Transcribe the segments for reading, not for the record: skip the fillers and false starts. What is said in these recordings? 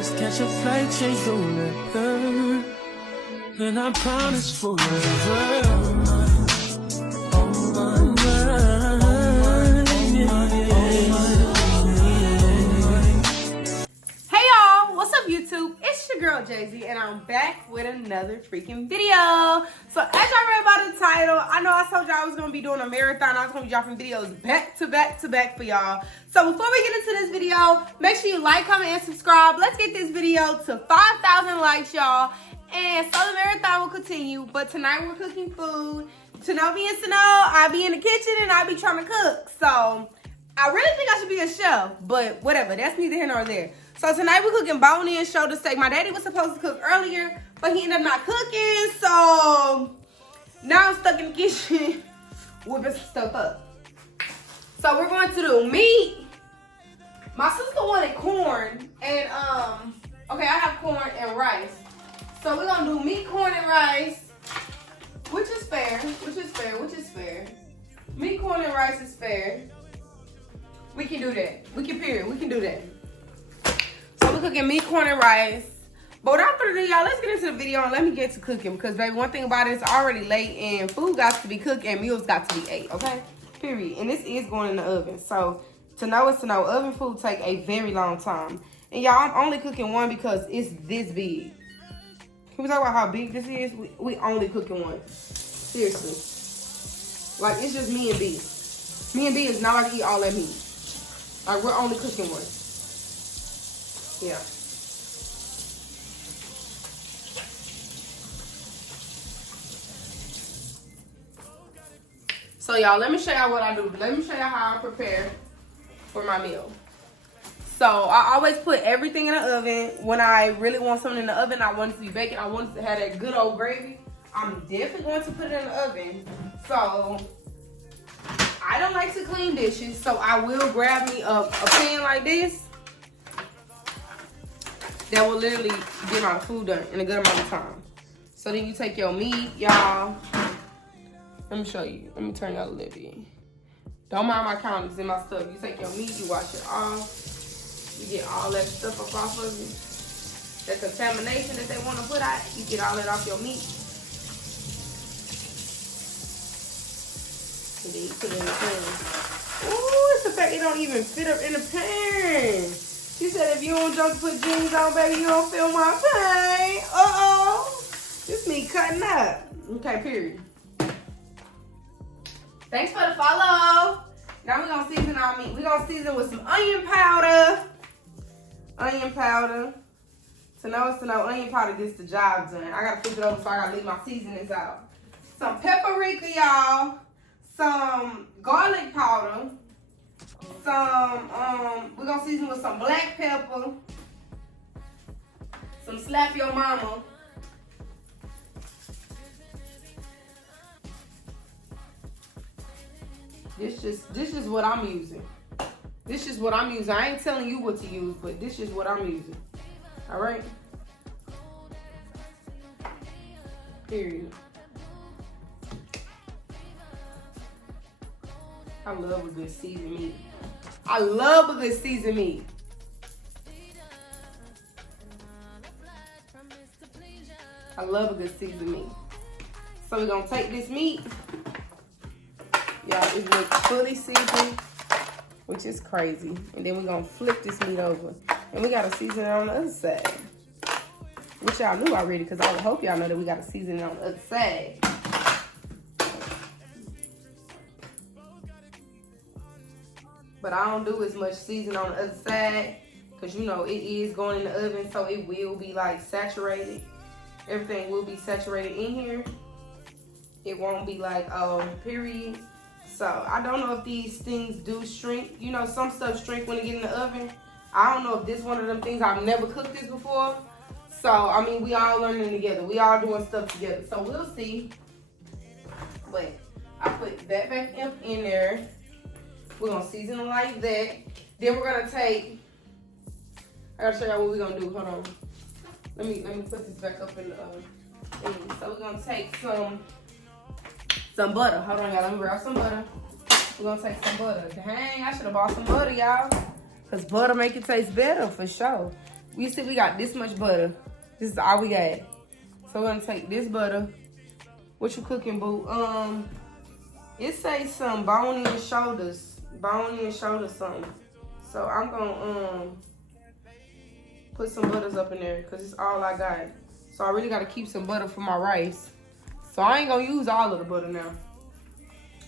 Let's catch a flight, chase the weather, and I promise forever. Hey y'all, what's up YouTube? It's your girl Jay-Z and I'm back with another freaking video. So as y'all read by the title, I know I told y'all I was gonna be doing a marathon. I was gonna be dropping videos back to back for y'all. So before we get into this video, make sure you like, comment, and subscribe. Let's get this video to 5,000 likes, y'all. And so the marathon will continue, but tonight we're cooking food. To know me and to know, I be in the kitchen and I be trying to cook. So I really think I should be a chef, but whatever, that's neither here nor there. So tonight we're cooking bone-in and shoulder steak. My daddy was supposed to cook earlier, but he ended up not cooking, so now I'm stuck in the kitchen whipping some stuff up. So we're going to do meat. My sister wanted corn, and okay, I have corn and rice. So we're gonna do meat, corn, and rice, which is fair. Meat, corn, and rice is fair. We can do that. We can do that. So we're cooking meat, corn, and rice. But without further ado, y'all, let's get into the video and let me get to cooking. Because, baby, one thing about it, it's already late and food got to be cooked and meals got to be ate, okay? Period. And this is going in the oven. So, to know is to know. Oven food take a very long time. And, y'all, I'm only cooking one because it's this big. Can we talk about how big this is? We only cooking one. Seriously. Like, it's just me and B. Me and B is not going to eat all that meat. Like, we're only cooking one. Yeah. So, y'all, let me show y'all what I do. Let me show y'all how I prepare for my meal. So, I always put everything in the oven. When I really want something in the oven, I want it to be bacon. I want it to have that good old gravy. I'm definitely going to put it in the oven. So, I don't like to clean dishes, so I will grab me a pan like this. That will literally get my food done in a good amount of time. So then you take your meat, y'all. Let me show you. Let me turn y'all a little bit. Don't mind my counters and my stuff. You take your meat, you wash it off. You get all that stuff up off of it. That contamination that they want to put out, you get all that off your meat. And then you put it in the pan. Ooh, it's the fact it don't even fit up in the pan. She said if you don't jump to put jeans on, baby, you don't feel my pain. Uh-oh. This me cutting up. Okay, period. Thanks for the follow. Now we're going to season our meat. We're going to season with some onion powder. Onion powder. To know it's to know, onion powder gets the job done. I got to flip it over so I got to leave my seasonings out. Some paprika, y'all. Some garlic powder. We're gonna season with some black pepper, some slap your mama, this is what I'm using. This is what I'm using. I ain't telling you what to use, but this is what I'm using. All right. Period. I love a good seasoned meat. I love a good seasoned meat. I love a good seasoned meat. So we're going to take this meat. Y'all, it's fully seasoned, which is crazy. And then we're going to flip this meat over. And we got to season it on the other side. Which y'all knew already, because I would hope y'all know that we got to season it on the other side. But I don't do as much seasoning on the other side because, you know, it is going in the oven, so it will be, like, saturated. Everything will be saturated in here. It won't be, like, period. So, I don't know if these things do shrink. You know, some stuff shrink when it get in the oven. I don't know if this is one of them things. I've never cooked this before. So, I mean, we all learning together. We all doing stuff together. So, we'll see. But I put that back in there. We're going to season it like that. Then we're going to take, I got to show y'all what we're going to do. Hold on. Let me put this back up in the thing. So we're going to take some butter. Hold on, y'all. Let me grab some butter. We're going to take some butter. Dang, I should have bought some butter, y'all. Because butter make it taste better for sure. We see we got this much butter. This is all we got. So we're gonna take this butter. What you cooking, boo? It says some bone in shoulders something. So I'm gonna put some butters up in there because it's all I got. So I really gotta keep some butter for my rice. So I ain't gonna use all of the butter now.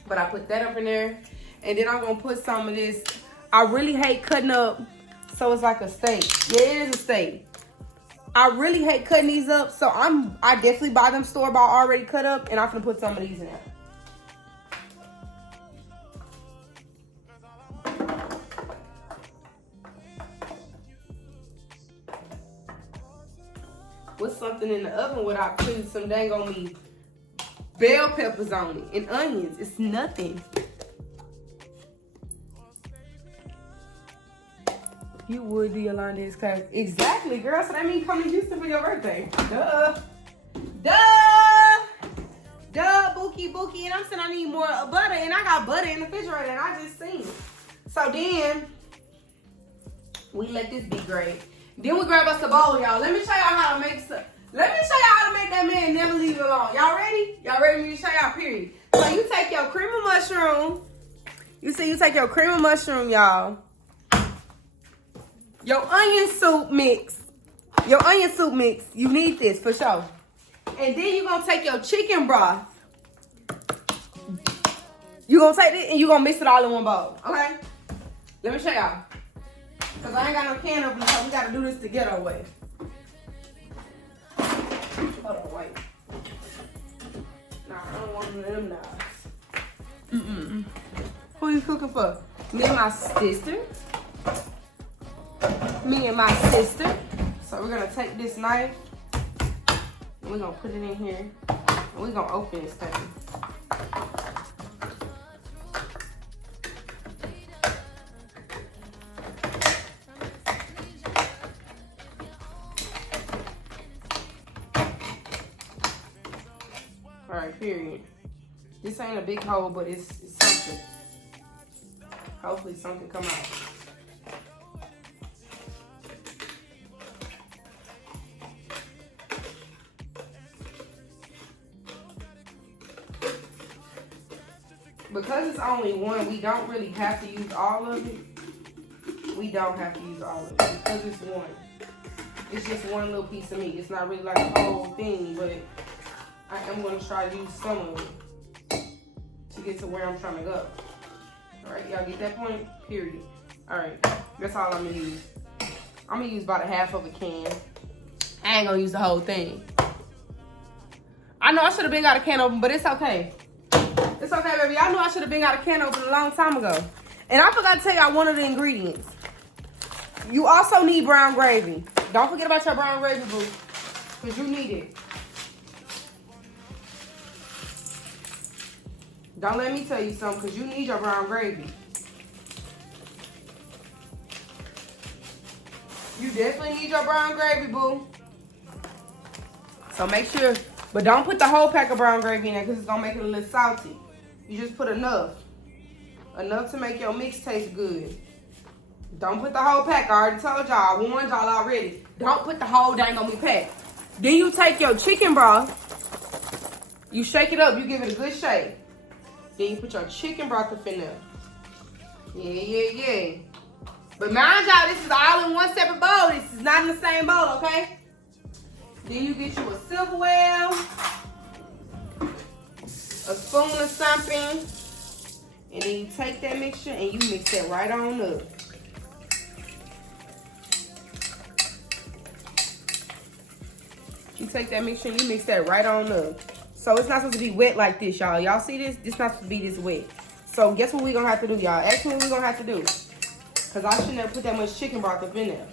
But I put that up in there. And then I'm gonna put some of this. I really hate cutting up so it's like a steak. Yeah, it is a steak. I really hate cutting these up, so I definitely buy them store-bought already cut up, and I'm gonna put some of these in there. Put something in the oven without putting some dang on me bell peppers on it and onions. It's nothing. You would do Yolanda's class. Exactly, girl. So that means come to Houston for your birthday. Duh. Bookie. And I'm saying I need more butter. And I got butter in the refrigerator and I just seen it. So then, we let this be great. Then we grab us a bowl, y'all. Let me show y'all how to make some. Let me show y'all how to make that man never leave it alone. Y'all ready? Y'all ready for me to show y'all, period. So you take your cream of mushroom. You take your cream of mushroom, y'all. Your onion soup mix. You need this for sure. And then you're going to take your chicken broth. You're going to take it and you're going to mix it all in one bowl. Okay? Let me show y'all. Because I ain't got no can opener, so we got to do this the ghetto way. Hold on, wait. Nah, I don't want one of them knives. Who you cooking for? Me and my sister. So we're gonna take this knife and we're gonna put it in here and we're gonna open this thing. All right, period. This ain't a big hole, but it's something. Hopefully something come out. Because it's only one, we don't really have to use all of it. Because it's one. It's just one little piece of meat. It's not really like a whole thing, but I am going to try to use some of it to get to where I'm trying to go. All right, y'all get that point? Period. All right, that's all I'm going to use. I'm going to use about a half of a can. I ain't going to use the whole thing. I know I should have been got a can open, but it's okay. It's okay, baby. Y'all know I should have been got a can open a long time ago. And I forgot to tell y'all one of the ingredients. You also need brown gravy. Don't forget about your brown gravy, boo. Because you need it. Don't let me tell you something, because you need your brown gravy. You definitely need your brown gravy, boo. So make sure, but don't put the whole pack of brown gravy in there because it's going to make it a little salty. You just put enough. Enough to make your mix taste good. Don't put the whole pack. I already told y'all. I warned y'all already. Don't put the whole dang on me pack. Then you take your chicken broth. You shake it up. You give it a good shake. Then you put your chicken broth up in there. Yeah. But mind y'all, this is all in one separate bowl. This is not in the same bowl, okay? Then you get you a silverware, a spoon or something, and then you take that mixture and you mix that right on up. You take that mixture and you mix that right on up. So it's not supposed to be wet like this, y'all. Y'all see this? This not supposed to be this wet. So guess what we're going to have to do, y'all? Ask me what we're going to have to do. Because I shouldn't have put that much chicken broth up in there.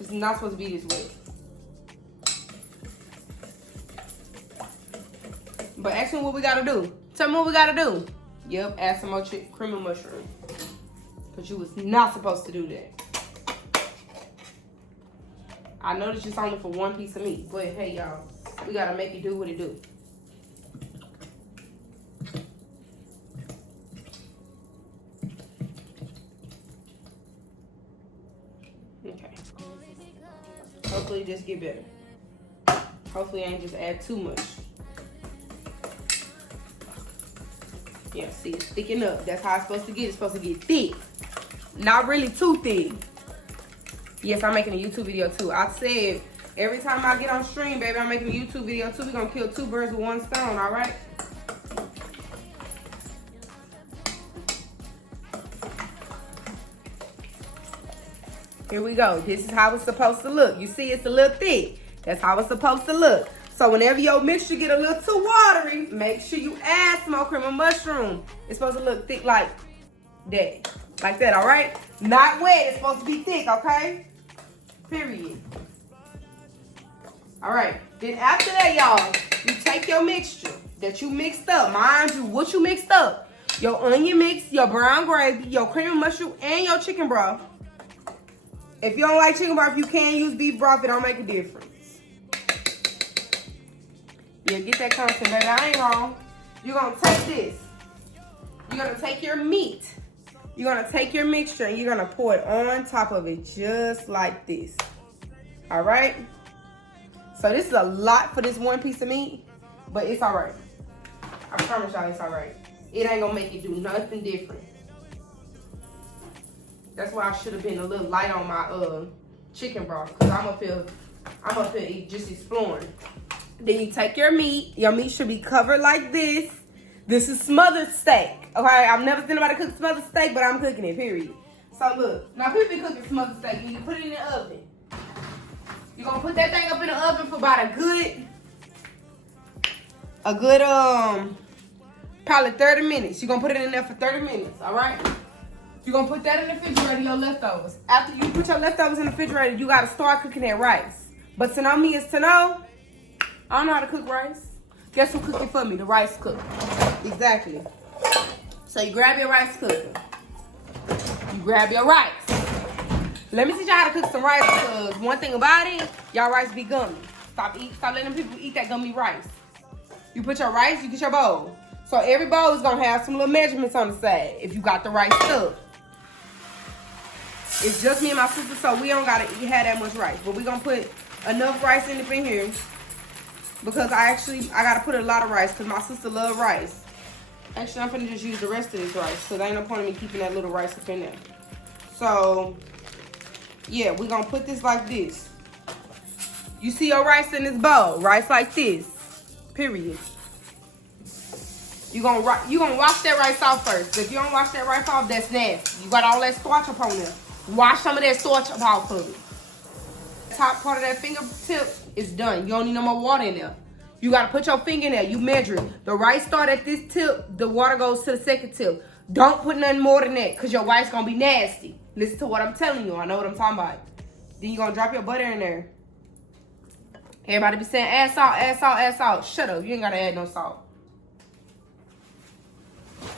It's not supposed to be this wet. But ask me what we got to do. Tell me what we got to do. Yep, add some more cream of mushroom. Because you was not supposed to do that. I know this is only for one piece of meat, but hey, y'all, we gotta make it do what it do. hopefully just get better. Hopefully I ain't just add too much. Yeah, see, it's thicking up. That's how it's supposed to get. It's supposed to get thick. Not really too thick. Yes, I'm making a YouTube video too. I said every time I get on stream, baby, I'm making a YouTube video too. We're gonna kill 2 birds with 1 stone, all right? Here we go. This is how it's supposed to look. You see, it's a little thick. That's how it's supposed to look. So whenever your mixture get a little too watery, make sure you add smoked cream and mushroom. It's supposed to look thick like that. Like that, all right? Not wet. It's supposed to be thick, okay? Period. All right. Then after that, y'all, you take your mixture that you mixed up. Mind you, what you mixed up. Your onion mix, your brown gravy, your cream and mushroom, and your chicken broth. If you don't like chicken broth, you can use beef broth. It don't make a difference. Yeah, get that content, baby. I ain't wrong. You're going to take this. You're going to take your meat. You're going to take your mixture and you're going to pour it on top of it just like this. All right? So this is a lot for this 1 piece of meat, but it's all right. I promise y'all it's all right. It ain't going to make you do nothing different. That's why I should have been a little light on my chicken broth, because I'm up here just exploring. Then you take your meat. Your meat should be covered like this. This is smothered steak. Okay, I've never seen nobody cook smothered steak, but I'm cooking it, period. So look, now people be cooking smothered steak and you put it in the oven. You're gonna put that thing up in the oven for about a good probably 30 minutes. You're gonna put it in there for 30 minutes, all right? You're gonna put that in the refrigerator, your leftovers. After you put your leftovers in the refrigerator, you gotta start cooking that rice. But to know me is to know, I don't know how to cook rice. Guess who cooked it for me? The rice cooker. Exactly. So you grab your rice cooker. You grab your rice. Let me teach y'all how to cook some rice, because one thing about it, y'all rice be gummy. Stop letting people eat that gummy rice. You put your rice, you get your bowl. So every bowl is gonna have some little measurements on the side if you got the right stuff. It's just me and my sister, so we don't gotta have that much rice. But we're gonna put enough rice in here because I gotta put a lot of rice because my sister loves rice. Actually, I'm finna just use the rest of this rice, so there ain't no point in me keeping that little rice up in there. So, yeah, we're gonna put this like this. You see your rice in this bowl, rice like this, period. You gonna wash that rice off first. If you don't wash that rice off, that's nasty. You got all that starch up on there. Wash some of that starch up off of it. Top part of that fingertip is done. You don't need no more water in there. You gotta put your finger in there. You measure it. The rice start at this tip. The water goes to the second tip. Don't put nothing more than that, because your rice gonna be nasty. Listen to what I'm telling you. I know what I'm talking about. Then you gonna drop your butter in there. Everybody be saying add salt, add salt, add salt. Shut up. You ain't gotta add no salt.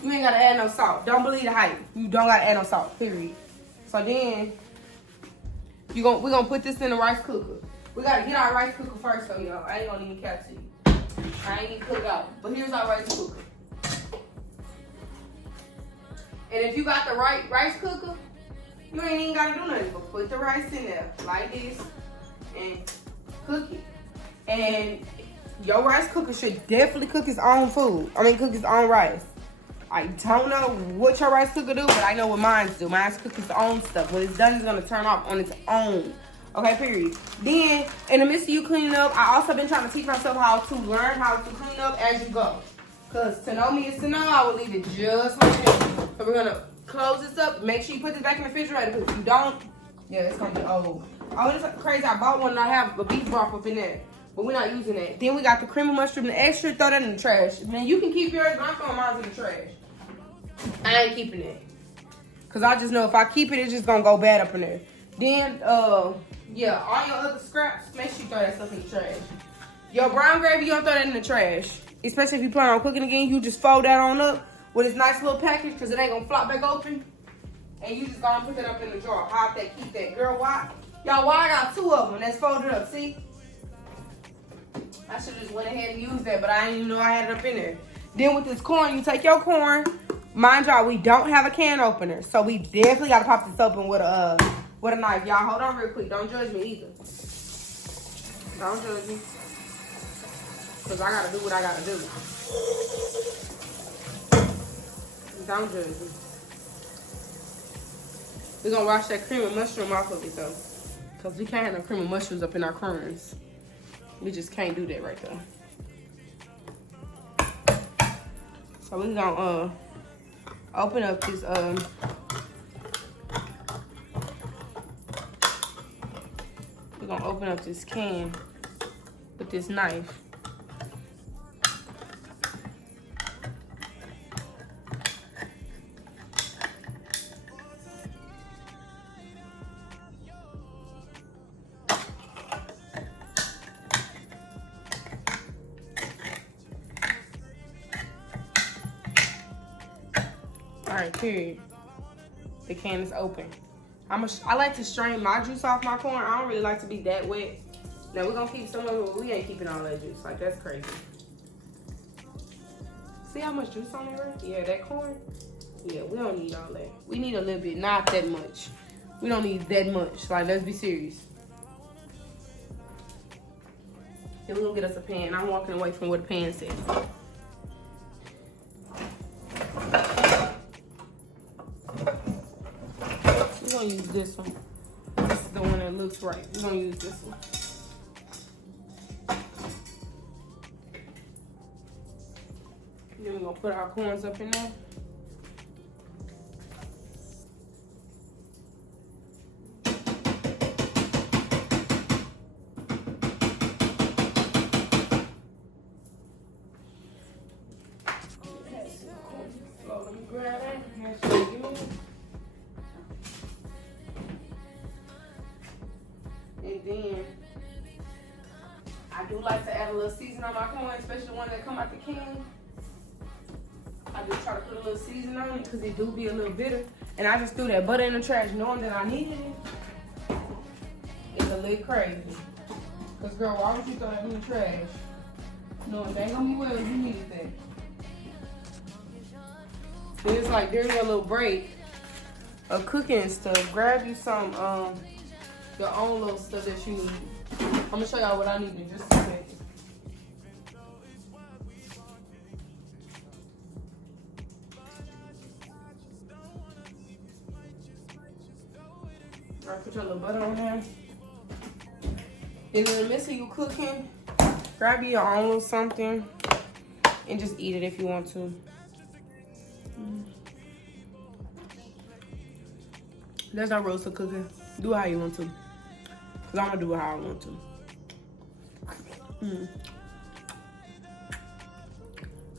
You ain't gotta add no salt. Don't believe the hype. You don't gotta add no salt, period. So then, we're gonna put this in the rice cooker. We gotta get our rice cooker first, though, y'all. I ain't gonna even catch it. I ain't even cook it out. But here's our rice cooker. And if you got the right rice cooker, you ain't even gotta do nothing but put the rice in there like this and cook it. And your rice cooker should definitely cook its own food. Cook its own rice. I don't know what your rice cooker do, but I know what mine do. Mine cook its own stuff. When it's done, it's gonna turn off on its own. Okay, period. Then, in the midst of you cleaning up, I also been trying to teach myself how to learn how to clean up as you go. Because to know me is to know, I will leave it just like this. So we're gonna close this up. Make sure you put this back in the refrigerator, because if you don't, yeah, it's gonna be old. Oh, it's crazy. I bought one and I have a beef broth up in there. But we're not using that. Then we got the cream of mushroom, the extra, throw that in the trash. Man, you can keep yours, but I'm throwing mine in the trash. I ain't keeping it. Because I just know if I keep it, it's just going to go bad up in there. Then, yeah, all your other scraps, make sure you throw that stuff in the trash. Your brown gravy, you don't throw that in the trash. Especially if you plan on cooking again, you just fold that on up with this nice little package, because it ain't going to flop back open. And you just go and put that up in the drawer. Hide that, keep that. Girl, why? Y'all, why I got 2 of them that's folded up, see? I should have just went ahead and used that, but I didn't even know I had it up in there. Then with this corn, you take your corn. Mind y'all, we don't have a can opener, so we definitely got to pop this open with a knife. Y'all, hold on real quick. Don't judge me either. Don't judge me. Because I got to do what I got to do. Don't judge me. We're going to wash that cream of mushroom off of it, though. Because we can't have no cream of mushrooms up in our corns. We just can't do that right there. So we're going to open up this... We're going to open up this can with this knife. Alright, period. The can is open. I like to strain my juice off my corn. I don't really like to be that wet. Now we're gonna keep some of it, but we ain't keeping all that juice. Like, that's crazy. See how much juice on there? Yeah, that corn. Yeah, we don't need all that. We need a little bit, not that much. We don't need that much. Like, let's be serious. Then we're gonna get us a pan. I'm walking away from what the pan says. We're gonna use this one. This is the one that looks right. We're gonna use this one. Then we're gonna put our corns up in there. Let me grab that. And then I do like to add a little season on my corn, especially the one that come out the can. I just try to put a little season on it because it do be a little bitter. And I just threw that butter in the trash knowing that I needed it. It's a little crazy. Because girl, why would you throw that in the trash? Knowing it ain't gonna be well if you needed that. So it's like during your little break of cooking and stuff, grab you some your own little stuff that you need. I'm gonna show y'all what I need in just a second. Alright, put your little butter on there. And in the midst of you cooking, grab your own little something and just eat it if you want to. There's no rules to cooking. Do it how you want to. Cause I'm gonna do it how I want to.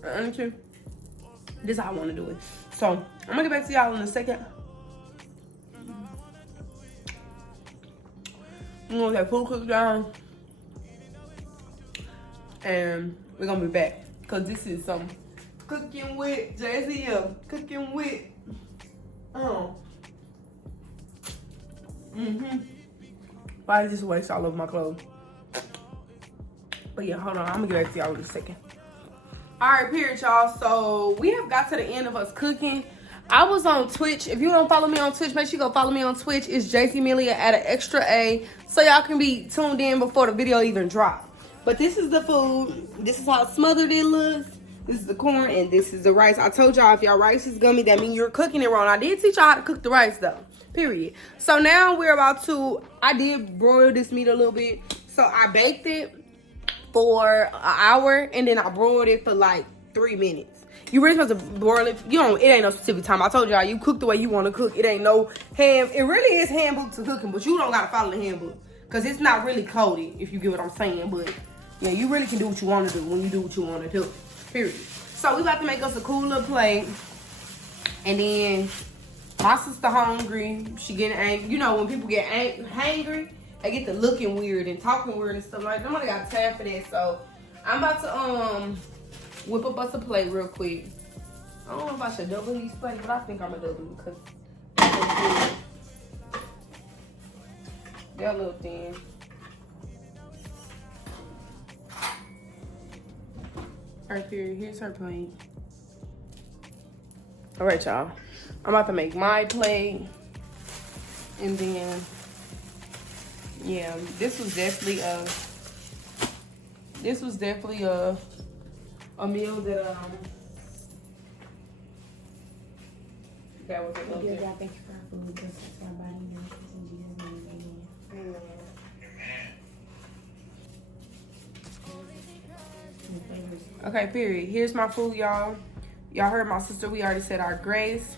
Honestly, this is how I want to do it. So I'm gonna get back to y'all in a second. I'm gonna get food cooked down, and we're gonna be back. Cause this is some cooking with JZM. Cooking with Why is this waste all over my clothes? But yeah, hold on. I'm gonna get back to y'all in a second. Alright, period, y'all. So we have got to the end of us cooking. I was on Twitch. If you don't follow me on Twitch, make sure you go follow me on Twitch. It's JC Melia at an extra A. So y'all can be tuned in before the video even drop. But this is the food. This is how smothered it looks. This is the corn and this is the rice. I told y'all if y'all rice is gummy, that means you're cooking it wrong. I did teach y'all how to cook the rice though. Period. So now we're about to, I did broil this meat a little bit. So I baked it for an hour and then I broiled it for like 3 minutes. You really supposed to broil it. You don't, it ain't no specific time. I told y'all you cook the way you want to cook. It ain't no hand. It really is handbook to cooking, but you don't gotta follow the handbook. Cause it's not really coded, if you get what I'm saying. But yeah, you really can do what you want to do when you do what you want to do. Period. So we about to make us a cool little plate. And then my sister hungry. She getting angry. You know, when people get hangry, they get to looking weird and talking weird and stuff like that. Nobody got time for that. So I'm about to whip up us a plate real quick. I don't know if I should double these plates, but I think I'm gonna double them because they're a little thin. Right here, here's her plate. All right, y'all. I'm about to make my plate. And then, yeah, this was definitely a This was definitely a meal that was a little Dear bit. God, thank you for our food. Bless us our body and miracles in Jesus' name. Amen. Okay, period. Here's my food, y'all. Y'all heard my sister. We already said our grace.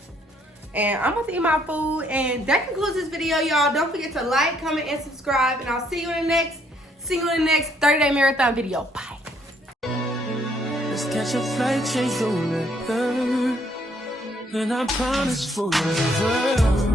And I'm about to eat my food. And that concludes this video, y'all. Don't forget to like, comment, and subscribe. And I'll see you in the next 30-day marathon video. Bye. Let's catch a flight, change the weather, and I promise forever.